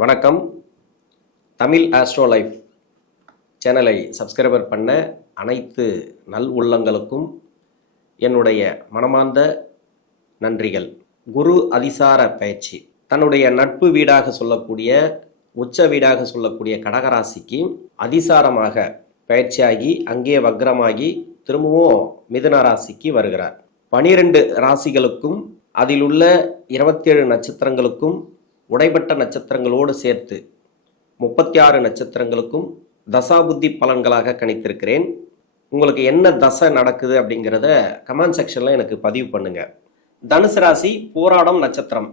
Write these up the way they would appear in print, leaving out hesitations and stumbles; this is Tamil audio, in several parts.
வணக்கம். தமிழ் ஆஸ்ட்ரோ லைஃப் சேனலை சப்ஸ்கிரைபர் பண்ண அனைத்து நல் உள்ளங்களுக்கும் என்னுடைய மனமார்ந்த நன்றிகள். குரு அதிசார பயிற்சி தன்னுடைய நட்பு வீடாக சொல்லக்கூடிய உச்ச வீடாக சொல்லக்கூடிய கடகராசிக்கு அதிசாரமாக பயிற்சியாகி அங்கே வக்ரமாகி திரும்பவும் மிதுன ராசிக்கு வருகிறார். 12 ராசிகளுக்கும் அதில் உள்ள 27 நட்சத்திரங்களுக்கும் உடைபட்ட நட்சத்திரங்களோடு சேர்த்து 36 நட்சத்திரங்களுக்கும் தசாபுத்தி பலன்களாக கணித்திருக்கிறேன். உங்களுக்கு என்ன தசை நடக்குது அப்படிங்கிறத கமெண்ட் செக்ஷனில் எனக்கு பதிவு பண்ணுங்க. தனுசு ராசி போராடம் நட்சத்திரம்,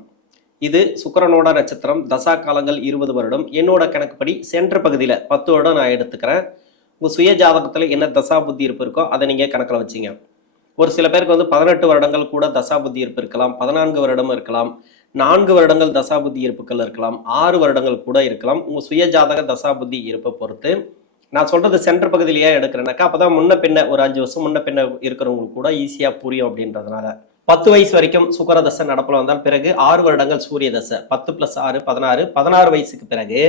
இது சுக்கிரனோட நட்சத்திரம். தசா காலங்கள் 20 வருடம். என்னோட கணக்குப்படி சென்ற பகுதியில் 10 வருடம் நான் எடுத்துக்கிறேன். உங்கள் சுய ஜாதகத்தில் என்ன தசா புத்தி இருப்பு இருக்கோ அதை நீங்கள் கணக்கில் வச்சிங்க. ஒரு சில பேருக்கு 18 வருடங்கள் கூட தசாபுத்தி இருப்பு இருக்கலாம், 14 வருடம் இருக்கலாம், 4 வருடங்கள் தசாபுத்தி இருப்புகள் இருக்கலாம், 6 வருடங்கள் கூட இருக்கலாம். உங்கள் சுய ஜாதக தசாபுத்தி இருப்பை பொறுத்து நான் சொல்றது சென்டர் பகுதியிலேயே எடுக்கிறேன்னாக்கா அப்பதான் முன்ன பின்ன ஒரு 5 வருஷம் முன்ன பின்ன இருக்கிறவங்களுக்கு கூட ஈஸியா புரியும். அப்படின்றதுனால 10 வயசு வரைக்கும் சுக்கிர தசை நடப்புல வந்தால் பிறகு 6 வருடங்கள் சூரிய தசை, 10 + 6 16, 16 வயசுக்கு பிறகு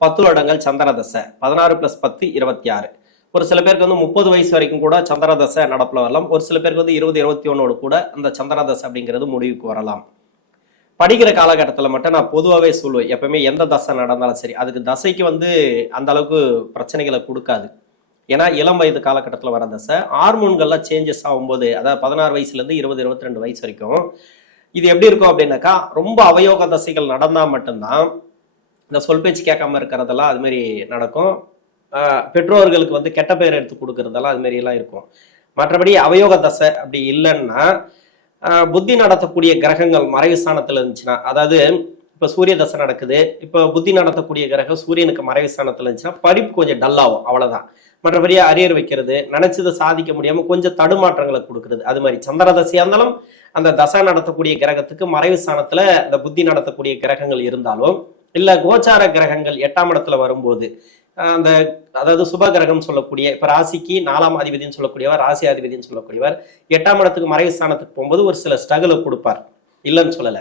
10 வருடங்கள் சந்திர தசை, 16 + 10 26. ஒரு சில பேருக்கு 30 வயசு வரைக்கும் கூட சந்திர தசை நடப்புல வரலாம். ஒரு சில பேருக்கு 20 21 கூட அந்த சந்திர தசை அப்படிங்கிறது முடிவுக்கு வரலாம். படிக்கிற காலகட்டத்தில் மட்டும் நான் பொதுவாகவே சொல்லுவேன், எப்பவுமே எந்த தசை நடந்தாலும் சரி அதுக்கு தசைக்கு அந்த அளவுக்கு பிரச்சனைகளை கொடுக்காது. ஏன்னா இளம் வயது காலகட்டத்தில் வர தசை ஹார்மோன்கள்லாம் சேஞ்சஸ் ஆகும்போது, அதாவது 16 வயசுலேருந்து 20 22 வயசு வரைக்கும் இது எப்படி இருக்கும் அப்படின்னாக்கா, ரொம்ப அவயோக தசைகள் நடந்தால் மட்டும்தான் இந்த சொல் பேச்சு கேட்காம இருக்கிறதெல்லாம் அது மாதிரி நடக்கும். பெற்றோர்களுக்கு கெட்ட பெயர் எடுத்து கொடுக்கறதெல்லாம் அது மாதிரி எல்லாம் இருக்கும். மற்றபடி அவயோக தசை அப்படி இல்லைன்னா புத்தி நடத்தக்கூடிய கிரகங்கள் மறைவு ஸ்தானத்துல இருந்துச்சுன்னா, அதாவது இப்ப சூரிய தசை நடக்குது, இப்ப புத்தி நடத்தக்கூடிய கிரகம் சூரியனுக்கு மறைவு ஸ்தானத்துல இருந்துச்சுன்னா படிப்பு கொஞ்சம் டல்லாகும், அவ்வளவுதான். மற்றபடி அரியர் வைக்கிறது, நினைச்சதை சாதிக்க முடியாம கொஞ்சம் தடுமாற்றங்களை கொடுக்கறது. அது மாதிரி சந்திர தசையா இருந்தாலும் அந்த தசை நடத்தக்கூடிய கிரகத்துக்கு மறைவு ஸ்தானத்துல அந்த புத்தி நடத்தக்கூடிய கிரகங்கள் இருந்தாலும், இல்ல கோச்சார கிரகங்கள் 8ஆம் இடத்துல வரும்போது அதாவது சுப கிரகம் சொல்லக்கூடிய இப்ப ராசிக்கு 4ஆம் அதிபதினு சொல்லக்கூடியவர், ராசி அதிபதினு சொல்லக்கூடியவர் 8ஆம் இடத்துக்கு மறைவு ஸ்தானத்துக்கு போகும்போது ஒரு சில ஸ்ட்ரகிளை கொடுப்பார், இல்லைன்னு சொல்லல.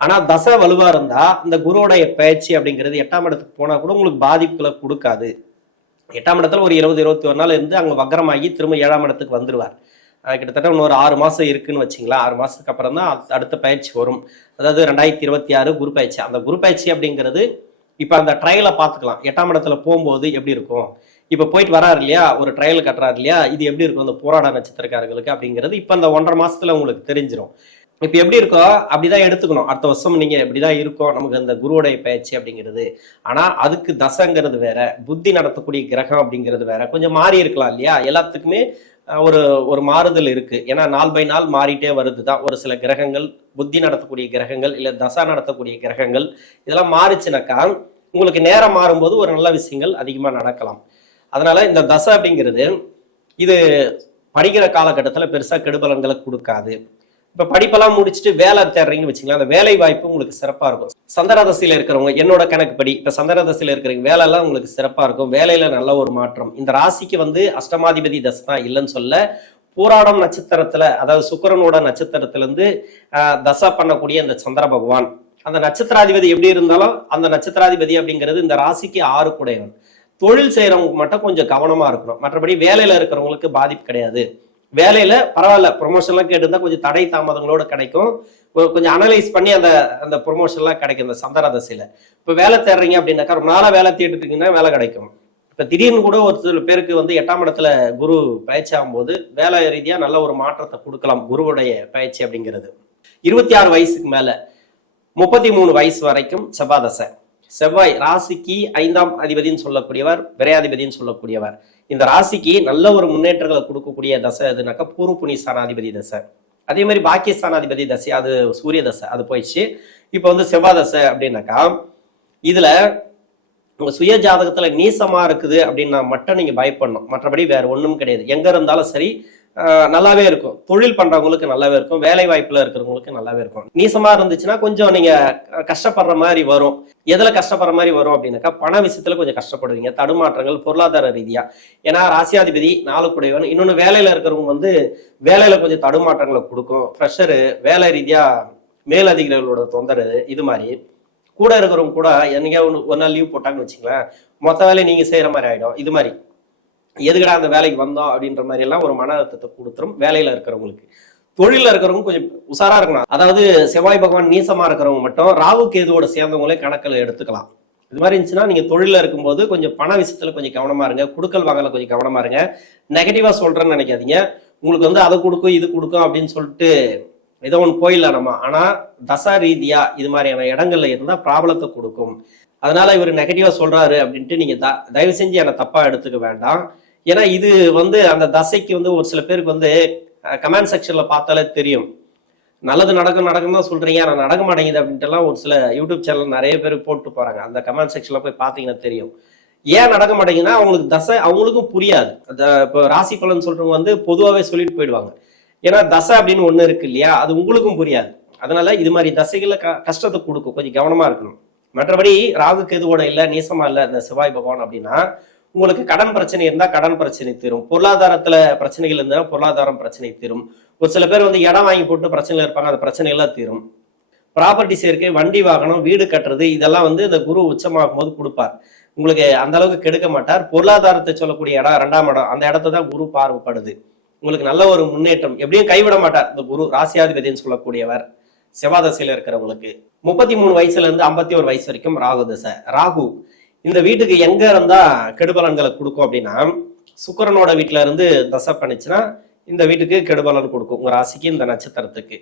ஆனா தசை வலுவா இருந்தா இந்த குருவோடைய பயிற்சி அப்படிங்கிறது 8ஆம் இடத்துக்கு போனா கூட உங்களுக்கு பாதிப்புகளை கொடுக்காது. 8ஆம் இடத்துல ஒரு 20 21 நாள் இருந்து அங்க வக்ரமாகி திரும்ப 7ஆம் இடத்துக்கு வந்துருவார். கிட்டத்தட்ட இன்னொரு 6 மாசம் இருக்குன்னு வச்சிங்களா. 6 மாசத்துக்கு அப்புறம் தான் அடுத்த பயிற்சி வரும். அதாவது 2026 குரு பயிற்சி. அந்த குரு பயிற்சி அப்படிங்கிறது இப்ப அந்த ட்ரையலை பார்த்துக்கலாம். 8ஆம் இடத்துல போகும்போது எப்படி இருக்கும், இப்ப போயிட்டு வராரு இல்லையா, ஒரு ட்ரையல் கட்டுறாரு இல்லையா, இது எப்படி இருக்கும் அந்த போராட நட்சத்திரக்காரர்களுக்கு அப்படிங்கிறது இப்ப அந்த 1.5 மாசத்துல உங்களுக்கு தெரிஞ்சிடும். இப்ப எப்படி இருக்கோ அப்படிதான் எடுத்துக்கணும். அடுத்த வருஷம் நீங்க எப்படிதான் இருக்கும் நமக்கு அந்த குருவுடைய பயிற்சி அப்படிங்கிறது. ஆனா அதுக்கு தசைங்கிறது வேற, புத்தி நடத்தக்கூடிய கிரகம் அப்படிங்கிறது வேற. கொஞ்சம் மாறி இருக்கலாம் இல்லையா, எல்லாத்துக்குமே ஒரு மாறுதல் இருக்கு. ஏன்னா நாள் பை நாள் மாறிட்டே வருதுதான். ஒரு சில கிரகங்கள் புத்தி நடத்தக்கூடிய கிரகங்கள் இல்ல தசா நடத்தக்கூடிய கிரகங்கள் இதெல்லாம் மாறிச்சுனாக்கா உங்களுக்கு நேரம் மாறும்போது ஒரு நல்ல விஷயங்கள் அதிகமா நடக்கலாம். அதனால இந்த தசை அப்படிங்கிறது இது படிக்கிற காலகட்டத்துல பெருசா கெடுபலன்களை கொடுக்காது. இப்ப படிப்பெல்லாம் முடிச்சுட்டு வேலை தேடுறீங்கன்னு வச்சுக்கலாம், அந்த வேலை வாய்ப்பு உங்களுக்கு சிறப்பா இருக்கும். சந்திர தசையில இருக்கிறவங்க, என்னோட கணக்குப்படி இப்ப சந்திர தசையில இருக்கிறவங்க வேலை எல்லாம் உங்களுக்கு சிறப்பா இருக்கும். வேலையில நல்ல ஒரு மாற்றம். இந்த ராசிக்கு அஷ்டமாதிபதி தசை தான் இல்லைன்னு சொல்ல, போராடம் நட்சத்திரத்துல அதாவது சுக்கிரனோட நட்சத்திரத்துல இருந்து தசை பண்ணக்கூடிய இந்த சந்திர பகவான், அந்த நட்சத்திராதிபதி எப்படி இருந்தாலும் அந்த நட்சத்திராதிபதி அப்படிங்கிறது இந்த ராசிக்கு 6 கூடையவன். தொழில் செய்யறவங்க மட்டும் கொஞ்சம் கவனமா இருக்கணும். மற்றபடி வேலையில இருக்கிறவங்களுக்கு பாதிப்பு கிடையாது. வேலையில பரவாயில்ல, ப்ரொமோஷன்லாம் கேட்டிருந்தா கொஞ்சம் தடை தாமதங்களோட கிடைக்கும். கொஞ்சம் அனலைஸ் பண்ணி அந்த ப்ரொமோஷன்லாம் கிடைக்கும் இந்த சந்திர தசையில. இப்ப வேலை தேடுறீங்க அப்படின்னாக்கா ரொம்ப நாளா வேலை தேடிட்டு இருக்கீங்கன்னா வேலை கிடைக்கும். இப்ப திடீர்னு கூட ஒரு சில பேருக்கு 8ஆம் இடத்துல குரு பயிற்சி ஆகும்போது வேலை ரீதியா நல்ல ஒரு மாற்றத்தை கொடுக்கலாம் குருவுடைய பயிற்சி அப்படிங்கிறது. 26 வயசுக்கு மேல 33 வயசு வரைக்கும் செவ்வாய் தசை. செவ்வாய் ராசிக்கு 5ஆம் அதிபதினு சொல்லக்கூடியவர், விரையாதிபதினு சொல்லக்கூடியவர். இந்த ராசிக்கு நல்ல ஒரு முன்னேற்றங்களை கொடுக்கக்கூடிய தசை எதுனாக்கா பூர்வ புண்ணிய ஸ்தானாதிபதி தசை. அதே மாதிரி பாக்கியஸ்தானாதிபதி தசை அது சூரிய தசை, அது போயிடுச்சு. இப்ப செவ்வாய் தசை அப்படின்னாக்கா இதுல உங்க சுய ஜாதகத்துல நீசமா இருக்குது அப்படின்னா மட்டும் நீங்க பயப்படணும். மற்றபடி வேற ஒண்ணும் கிடையாது. எங்க இருந்தாலும் சரி நல்லாவே இருக்கும். தொழில் பண்றவங்களுக்கு நல்லாவே இருக்கும், வேலை வாய்ப்புல இருக்கிறவங்களுக்கு நல்லாவே இருக்கும். நீசமா இருந்துச்சுன்னா கொஞ்சம் நீங்க கஷ்டப்படுற மாதிரி வரும். எதுல கஷ்டப்படுற மாதிரி வரும் அப்படின்னாக்கா பண விஷயத்துல கொஞ்சம் கஷ்டப்படுவீங்க, தடுமாற்றங்கள் பொருளாதார ரீதியா. ஏன்னா ராசியாதிபதி 4 கூடையவன். இன்னொன்னு வேலையில இருக்கிறவங்க வேலையில கொஞ்சம் தடுமாற்றங்களை கொடுக்கும். ப்ரெஷரு, வேலை ரீதியா மேலதிகாரிகளோட தொந்தரவு, இது மாதிரி கூட இருக்கிறவங்க கூட என்னைக்கா ஒரு நாள் லீவ் போட்டாங்கன்னு வச்சுங்களேன், மொத்த வேலையை நீங்க செய்யற மாதிரி ஆயிடும். இது மாதிரி எதுக்கடா அந்த வேலைக்கு வந்தோம் அப்படின்ற மாதிரி எல்லாம் ஒரு மன அழுத்தத்தை கொடுத்துரும் வேலையில இருக்கிறவங்களுக்கு. தொழில இருக்கிறவங்க கொஞ்சம் உஷாரா இருக்கணும். அதாவது செவ்வாய் பகவான் நீசமா இருக்கிறவங்க மட்டும் ராகு கேதுவோட சேர்ந்தவங்களே கணக்கில் எடுத்துக்கலாம். இது மாதிரி இருந்துச்சுன்னா நீங்க தொழில இருக்கும்போது கொஞ்சம் பண விஷயத்துல கொஞ்சம் கவனமா இருங்க, குடுக்கல் வாங்கல கொஞ்சம் கவனமா இருங்க. நெகட்டிவா சொல்றேன்னு நினைக்காதீங்க. உங்களுக்கு வந்து அதை கொடுக்கும் இது கொடுக்கும் அப்படின்னு சொல்லிட்டு ஏதோ ஒன்று போயிடலாம் நம்ம. ஆனா தசா ரீதியா இது மாதிரியான இடங்கள்ல இருந்தா ப்ராப்ளத்தை கொடுக்கும். அதனால இவர் நெகட்டிவா சொல்றாரு அப்படின்ட்டு நீங்க தயவு செஞ்சு என்னை தப்பா எடுத்துக்க வேண்டாம். ஏன்னா இது வந்து அந்த தசைக்கு வந்து ஒரு சில பேருக்கு வந்து கமெண்ட் செக்ஷன்ல பார்த்தாலே தெரியும். நல்லது நடக்கும் தான் சொல்றீங்க, ஆனா நடக்க மாட்டேங்குது அப்படின்ட்டு எல்லாம் ஒரு சில யூடியூப் சேனல் நிறைய பேர் போட்டு போறாங்க. அந்த கமெண்ட் செக்ஷன்ல போய் பார்த்தீங்கன்னா தெரியும். ஏன் நடக்க மாட்டேங்குதுன்னா அவங்களுக்கு தசை அவங்களுக்கும் புரியாது. இப்போ ராசி பலன் சொல்றவங்க வந்து பொதுவாகவே சொல்லிட்டு போயிடுவாங்க. ஏன்னா தசை அப்படின்னு ஒண்ணு இருக்கு இல்லையா, அது உங்களுக்கும் புரியாது. அதனால இது மாதிரி தசைகளை கஷ்டத்தை கொடுக்கும், கொஞ்சம் கவனமா இருக்கணும். மற்றபடி ராகு கேதுவோட இல்ல நீசமா இல்ல இந்த செவ்வாய் பகவான் அப்படின்னா உங்களுக்கு கடன் பிரச்சனை இருந்தா கடன் பிரச்சனை தீரும், பொருளாதாரத்துல பிரச்சனைகள் இருந்தா பொருளாதாரம் பிரச்சனை தீரும். ஒரு சில பேர் வந்து இடம் வாங்கி போட்டு பிரச்சனைகள் இருப்பாங்க, அந்த பிரச்சனைகள்லாம் தீரும். ப்ராப்பர்ட்டி சேர்க்கை, வண்டி வாகனம், வீடு கட்டுறது இதெல்லாம் வந்து இந்த குரு உச்சமாகும் போது கொடுப்பார். உங்களுக்கு அந்த அளவுக்கு கெடுக்க மாட்டார். பொருளாதாரத்தை சொல்லக்கூடிய இடம் 2ஆம் இடம், அந்த இடத்த தான் குரு பார்வைப்படுது. உங்களுக்கு நல்ல ஒரு முன்னேற்றம், எப்படியும் கைவிட மாட்டார் இந்த குரு. ராசியாதிபதினு சொல்லக்கூடியவர் செவ்வாய் தசையில இருக்கிறவங்களுக்கு 33 வயசுல இருந்து 51 வயசு வரைக்கும் ராகு தசை. ராகு இந்த வீட்டுக்கு எங்க இருந்தா கெடுபலன்களை கொடுக்கும் அப்படின்னா, சுக்கிரனோட வீட்டுல இருந்து தசை பண்ணிச்சுன்னா இந்த வீட்டுக்கு கெடுபலன் கொடுக்கும், உங்க ராசிக்கு இந்த நட்சத்திரத்துக்கு.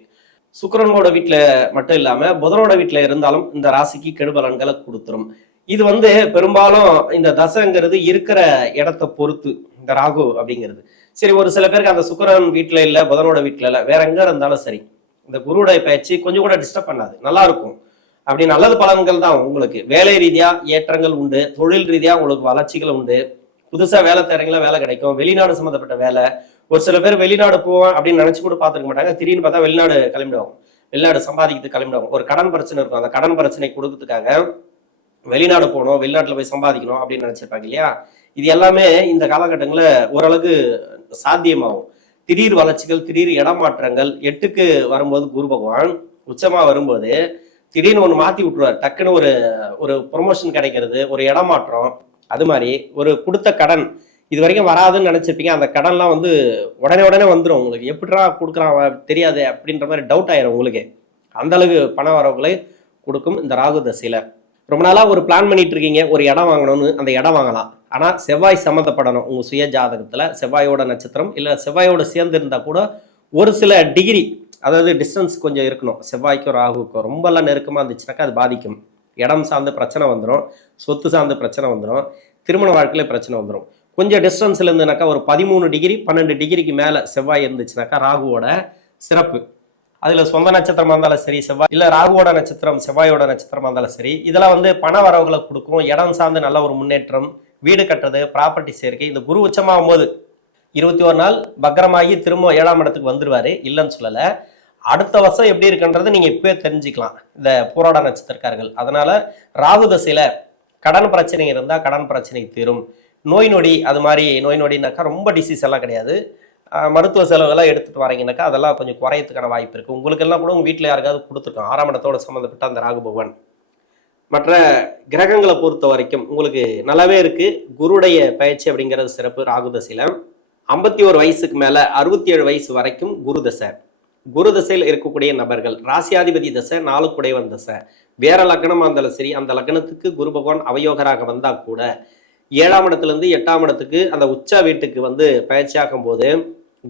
சுக்கிரனோட வீட்டுல மட்டும் இல்லாம புதனோட வீட்டுல இருந்தாலும் இந்த ராசிக்கு கெடுபலன்களை கொடுத்துரும். இது வந்து பெரும்பாலும் இந்த தசைங்கிறது இருக்கிற இடத்தை பொறுத்து இந்த ராகு அப்படிங்கிறது. சரி, ஒரு சில பேருக்கு அந்த சுக்கிரன் வீட்டுல இல்ல, புதனோட வீட்டுல இல்ல, வேற எங்க இருந்தாலும் சரி இந்த குருவுடைய பயிற்சி கொஞ்சம் கூட டிஸ்டர்ப் பண்ணாது, நல்லா இருக்கும். அப்படி நல்லது பலன்கள் தான் உங்களுக்கு. வேலை ரீதியா ஏற்றங்கள் உண்டு, தொழில் ரீதியா உங்களுக்கு வளர்ச்சிகள் உண்டு, புதுசா வேலை தேடுறீங்களா வேலை கிடைக்கும், வெளிநாடு சம்மந்தப்பட்ட வேலை. ஒரு சில பேர் வெளிநாடு போவோம் அப்படின்னு நினைச்சு கூட பார்த்துருக்க மாட்டாங்க, திடீர்னு பார்த்தா வெளிநாடு கிளம்பிடுவாங்க, வெளிநாடு சம்பாதிக்கிறதுக்கு கிளம்பிடுவாங்க. ஒரு கடன் பிரச்சனை இருக்கும், அந்த கடன் பிரச்சனை கொடுக்கறதுக்காக வெளிநாடு போகணும், வெளிநாட்டுல போய் சம்பாதிக்கணும் அப்படின்னு நினைச்சிருப்பாங்க இல்லையா. இது எல்லாமே இந்த காலகட்டங்களில் ஓரளவுக்கு சாத்தியமாகும். திடீர் வளர்ச்சிகள், திடீர் இடமாற்றங்கள். 8க்கு வரும்போது குரு பகவான் உச்சமா வரும்போது திடீர்னு ஒன்று மாத்தி விட்டுருவார். டக்குன்னு ஒரு ப்ரொமோஷன் கிடைக்கிறது, ஒரு இடமாற்றம். அது மாதிரி ஒரு கொடுத்த கடன் இது வரைக்கும் வராதுன்னு நினைச்சிருப்பீங்க, அந்த கடன்லாம் வந்து உடனே வந்துடும். உங்களுக்கு எப்படிடா கொடுக்குறான் தெரியாது அப்படின்ற மாதிரி டவுட் ஆயிரும் உங்களுக்கு. அந்த அளவுக்கு பண வரவுகளை கொடுக்கும் இந்த ராகு தசையில. ரொம்ப நாளா ஒரு பிளான் பண்ணிட்டு இருக்கீங்க, ஒரு இடம் வாங்கணும்னு, அந்த இடம் வாங்கலாம். ஆனா செவ்வாய் சம்மந்தப்படணும் உங்க சுய ஜாதகத்துல. செவ்வாயோட நட்சத்திரம் இல்ல செவ்வாயோட சேர்ந்து இருந்தா கூட ஒரு சில டிகிரி, அதாவது டிஸ்டன்ஸ் கொஞ்சம் இருக்கணும். செவ்வாய்க்கும் ராகுக்கும் ரொம்பலாம் நெருக்கமா இருந்துச்சுனாக்கா அது பாதிக்கும். இடம் சார்ந்து பிரச்சனை வந்துடும், சொத்து சார்ந்து பிரச்சனை வந்துடும், திருமண வாழ்க்கையில பிரச்சனை வந்துடும். கொஞ்சம் டிஸ்டன்ஸ்ல இருந்துனாக்கா ஒரு 13 டிகிரி 12 டிகிரிக்கு மேல செவ்வாய் இருந்துச்சுனாக்கா ராகுவோட சிறப்பு. அதுல சொந்த நட்சத்திரமா இருந்தாலும் சரி, செவ்வாய் இல்ல ராகுவோட நட்சத்திரம் செவ்வாயோட நட்சத்திரமா இருந்தாலும் சரி, இதெல்லாம் வந்து பண வரவுகளை கொடுக்கும். இடம் சார்ந்து நல்ல ஒரு முன்னேற்றம், வீடு கட்டுறது, ப்ராப்பர்ட்டி சேர்க்கை. இந்த குரு உச்சமாகும் போது 21 நாள் பக்ரமாகி திரும்ப 7ஆம் இடத்துக்கு வந்துருவாரு, இல்லைன்னு சொல்லல. அடுத்த வருஷம் எப்படி இருக்குன்றது நீங்க இப்பவே தெரிஞ்சுக்கலாம் இந்த போராட நட்சத்திரக்காரர்கள். அதனால ராகு தசையில கடன் பிரச்சனை இருந்தா கடன் பிரச்சனை தீரும். நோய் நொடி, அது மாதிரி நோய் நொடினாக்கா ரொம்ப டிசீஸ் எல்லாம் கிடையாது, மருத்துவ செலவுகள்லாம் எடுத்துட்டு வரீங்கன்னாக்கா அதெல்லாம் கொஞ்சம் குறையத்துக்கான வாய்ப்பு இருக்கு. உங்களுக்கு எல்லாம் கூட உங்க வீட்டில் யாருக்காவது கொடுத்துருக்கோம் 6ஆம் இடத்தோட சம்மந்தப்பட்ட அந்த ராகு பகவான். மற்ற கிரகங்களை பொறுத்த வரைக்கும் உங்களுக்கு நல்லாவே இருக்கு. குருடைய பயிற்சி அப்படிங்கிறது சிறப்பு. ராகு தசையில 51 வயசுக்கு மேல 67 வயசு வரைக்கும் குரு தசை. குரு தசையில் இருக்கக்கூடிய நபர்கள் ராசியாதிபதி தசை, 4 குடைவன் தசை, வேற லக்னமா இருந்தாலும் சரி, அந்த லக்னத்துக்கு குரு பகவான் அவயோகராக வந்தா கூட 7ஆம் இடத்துல இருந்து 8ஆம் இடத்துக்கு அந்த உச்ச வீட்டுக்கு வந்து பயிற்சியாகும் போது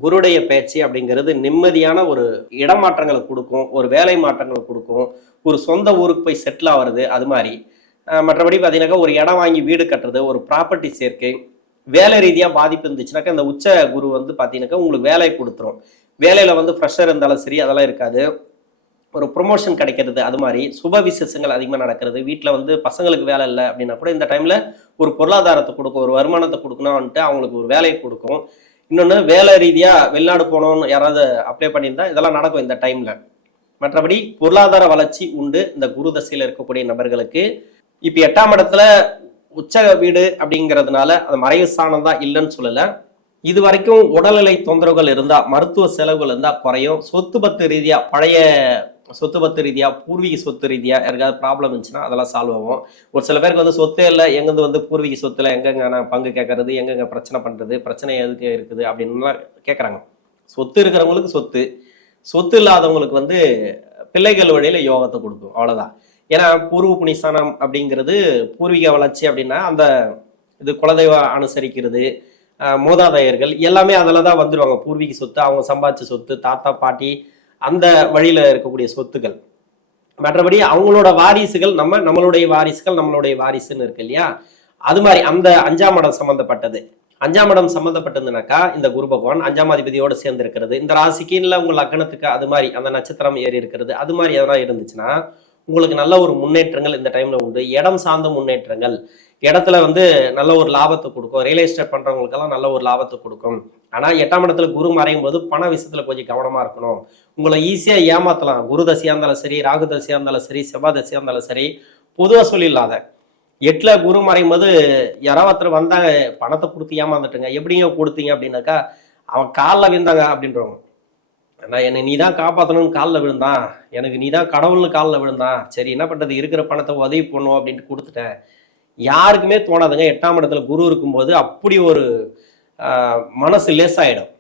குருடைய பயிற்சி அப்படிங்கிறது நிம்மதியான ஒரு இடமாற்றங்களை கொடுக்கும், ஒரு வேலை மாற்றங்களை கொடுக்கும், ஒரு சொந்த ஊருக்கு போய் செட்டில் ஆகிறது. அது மாதிரி மற்றபடி பார்த்தீங்கன்னாக்கா ஒரு இடம் வாங்கி வீடு கட்டுறது, ஒரு ப்ராப்பர்ட்டி சேர்க்கை, வேலை ரீதியாக பாதிப்பு இருந்துச்சுனாக்கா இந்த உச்ச குரு வந்து பார்த்தீங்கன்னாக்கா உங்களுக்கு வேலை கொடுத்துரும். வேலையில் வந்து ஃப்ரெஷர் இருந்தாலும் சரி அதெல்லாம் இருக்காது, ஒரு ப்ரொமோஷன் கிடைக்கிறது. அது மாதிரி சுப விசேஷங்கள் அதிகமாக நடக்கிறது. வீட்டில் வந்து பசங்களுக்கு வேலை இல்லை அப்படின்னா கூட இந்த டைமில் ஒரு பொருளாதாரத்தை கொடுக்கும், ஒரு வருமானத்தை கொடுக்கணும்ன்ட்டு அவங்களுக்கு ஒரு வேலையை கொடுக்கும். இன்னொன்று வேலை ரீதியாக வெளிநாடு போகணும்னு யாராவது அப்ளை பண்ணியிருந்தா இதெல்லாம் நடக்கும் இந்த டைமில். மற்றபடி பொருளாதார வளர்ச்சி உண்டு இந்த குரு தசையில் இருக்கக்கூடிய நபர்களுக்கு. இப்போ 8ஆம் இடத்துல உச்ச வீடு அப்படிங்கிறதுனால அது மறைவு ஸ்தானம் தான், இல்லைன்னு சொல்லலை. இது வரைக்கும் உடல்நிலை தொந்தரவுகள் இருந்தால், மருத்துவ செலவுகள் இருந்தால் குறையும். சொத்து பத்து ரீதியாக பழைய சொத்து பத்து ரீதியா, பூர்வீக சொத்து ரீதியா யாருக்காவது ப்ராப்ளம் இருந்துச்சுன்னா அதெல்லாம் சால்வ் ஆகும். ஒரு சில பேருக்கு வந்து சொத்தே இல்லை, எங்கேருந்து வந்து பூர்வீக சொத்துல எங்கெங்க நான் பங்கு கேட்கறது, எங்கெங்க பிரச்சனை பண்றது, பிரச்சனை எதுக்கு இருக்குது அப்படின்லாம் கேட்குறாங்க. சொத்து இருக்கிறவங்களுக்கு சொத்து, சொத்து இல்லாதவங்களுக்கு வந்து பிள்ளைகள் வழியில யோகத்தை கொடுக்கும், அவ்வளவுதான். ஏன்னா பூர்வ புனிஸ்தானம் அப்படிங்கிறது பூர்வீக வளர்ச்சி அப்படின்னா அந்த இது குலதெய்வ அனுசரிக்கிறது, மூதாதையர்கள் எல்லாமே அதில் தான் வந்துடுவாங்க. பூர்வீக சொத்து, அவங்க சம்பாதிச்ச சொத்து, தாத்தா பாட்டி அந்த வழியில இருக்கக்கூடிய சொத்துக்கள். மற்றபடி அவங்களோட வாரிசுகள் நம்மளுடைய வாரிசுகள் நம்மளுடைய வாரிசுன்னு இருக்கு இல்லையா, அது மாதிரி அந்த 5ஆம் இடம் சம்பந்தப்பட்டது. 5ஆம் இடம் சம்பந்தப்பட்டதுனாக்கா இந்த குரு பகவான் 5ஆம் அதிபதியோட சேர்ந்து இருக்கிறது, இந்த ராசிக்கு இல்லை உங்க லக்னத்துக்கு அது மாதிரி அந்த நட்சத்திரம் ஏறி இருக்கிறது, அது மாதிரி எதனா இருந்துச்சுன்னா உங்களுக்கு நல்ல ஒரு முன்னேற்றங்கள் இந்த டைம்ல உண்டு. இடம் சார்ந்த முன்னேற்றங்கள், இடத்துல வந்து நல்ல ஒரு லாபத்தை கொடுக்கும். ரியல் எஸ்டேட் பண்றவங்களுக்கெல்லாம் நல்ல ஒரு லாபத்தை கொடுக்கும். ஆனா 8ஆம் இடத்துல குரு மறையும் போது பண விஷயத்துல கொஞ்சம் கவனமா இருக்கணும். உங்களை ஈஸியா ஏமாத்தலாம். குரு தசையா இருந்தாலும் சரி, ராகு தசையா இருந்தாலும் சரி, செவ்வாய் தசையா இருந்தாலும் சரி, பொதுவா சொல்லிடலாத. 8ல குரு மறையும் போது யாராவது வந்தாங்க பணத்தை கொடுத்து ஏமாந்துட்டுங்க, எப்படிங்க கொடுத்தீங்க அப்படின்னாக்கா, அவன் காலில் விழுந்தாங்க அப்படின்றவங்க. நான் என்னை நீ தான் காப்பாற்றணும்னு காலில் விழுந்தான், எனக்கு நீ தான் கடவுள்னு காலில் விழுந்தான், சரி என்ன பண்ணுறது, இருக்கிற பணத்தை உதவி பண்ணும் அப்படின்ட்டு கொடுத்துட்டேன். யாருக்குமே தோணாதுங்க. 8ஆம் இடத்துல குரு இருக்கும்போது அப்படி ஒரு மனசு லேசாயிடும்,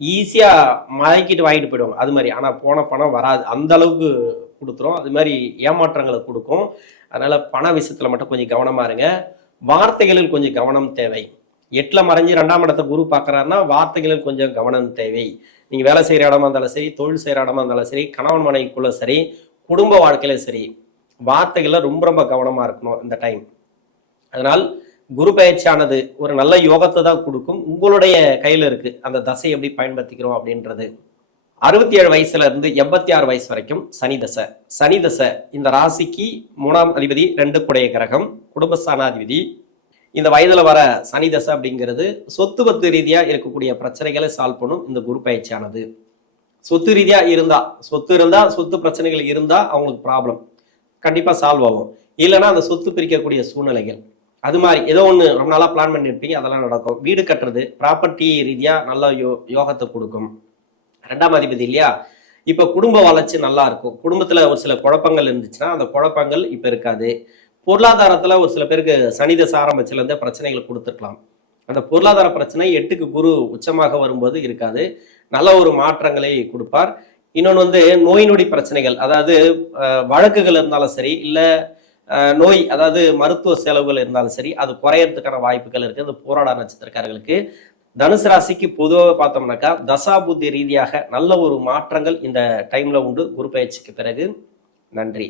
ஈஸியாக மயக்கிட்டு வாங்கிட்டு போயிடுவாங்க அது மாதிரி. ஆனால் போன பணம் வராது, அந்த அளவுக்கு கொடுத்துரும். அது மாதிரி ஏமாற்றங்களை கொடுக்கும். அதனால பண விஷயத்துல மட்டும் கொஞ்சம் கவனமா இருங்க. வார்த்தைகளில் கொஞ்சம் கவனம் தேவை. 8ல மறைஞ்சு 2ஆம் இடத்தை குரு பார்க்கறாருன்னா வார்த்தைகளில் கொஞ்சம் கவனம் தேவை. நீங்க வேலை செய்யற இடமா இருந்தாலும் சரி, தொழில் செய்யற இடமா இருந்தாலும் சரி, கணவன் மனைவிக்குள்ள சரி, குடும்ப வாழ்க்கையில சரி, வார்த்தைகள்ல ரொம்ப ரொம்ப கவனமா இருக்கணும் இந்த டைம். அதனால் குரு பயிற்சியானது ஒரு நல்ல யோகத்தை தான் கொடுக்கும். உங்களுடைய கையில இருக்கு அந்த தசை எப்படி பயன்படுத்திக்கிறோம் அப்படின்றது. 67 வயசுல இருந்து 86 வயசு வரைக்கும் சனி தசை. சனி தசை இந்த ராசிக்கு 3ஆம் அதிபதி, 2 குடைய கிரகம், குடும்பஸ்தானாதிபதி. இந்த வயதுல வர சனி தசை அப்படிங்கிறது சொத்து பத்து ரீதியா இருக்கக்கூடிய பிரச்சனைகளை சால்வ் பண்ணும் இந்த குரு பயிற்சியானது. சொத்து ரீதியா இருந்தா, சொத்து பிரச்சனைகள் இருந்தா அவங்களுக்கு ப்ராப்ளம் கண்டிப்பா சால்வ் ஆகும். இல்லைன்னா அந்த சொத்து பிரிக்கக்கூடிய சூழ்நிலைகள் அது மாதிரி ஏதோ ஒன்று ரொம்ப நாளா பிளான் பண்ணிருப்பீங்க, அதெல்லாம் நடக்கும். வீடு கட்டுறது, ப்ராப்பர்ட்டி ரீதியா நல்ல யோகத்தை கொடுக்கும். 2ஆம் அதிபதி இல்லையா, இப்ப குடும்ப வளர்ச்சி நல்லா இருக்கும். குடும்பத்துல ஒரு சில குழப்பங்கள் இருந்துச்சுன்னா அந்த குழப்பங்கள் இப்ப இருக்காது. பொருளாதாரத்துல ஒரு சில பேருக்கு சனி தசை ஆரம்பிச்சுல இருந்தே பிரச்சனைகளை கொடுத்துருக்கலாம். அந்த பொருளாதார பிரச்சனை 8க்கு குரு உச்சமாக வரும்போது இருக்காது, நல்ல ஒரு மாற்றங்களை கொடுப்பார். இன்னொன்று வந்து நோய் நொடி பிரச்சனைகள், அதாவது வழக்குகள் இருந்தாலும் சரி, இல்லை நோய் அதாவது மருத்துவ செலவுகள் இருந்தாலும் சரி, அது குறையறதுக்கான வாய்ப்புகள் இருக்கு அந்த போராட நட்சத்திரக்காரர்களுக்கு. தனுசு ராசிக்கு பொதுவாக பார்த்தோம்னாக்கா தசாபுத்தி ரீதியாக நல்ல ஒரு மாற்றங்கள் இந்த டைம்ல உண்டு குரு பயிற்சிக்கு பிறகு. நன்றி.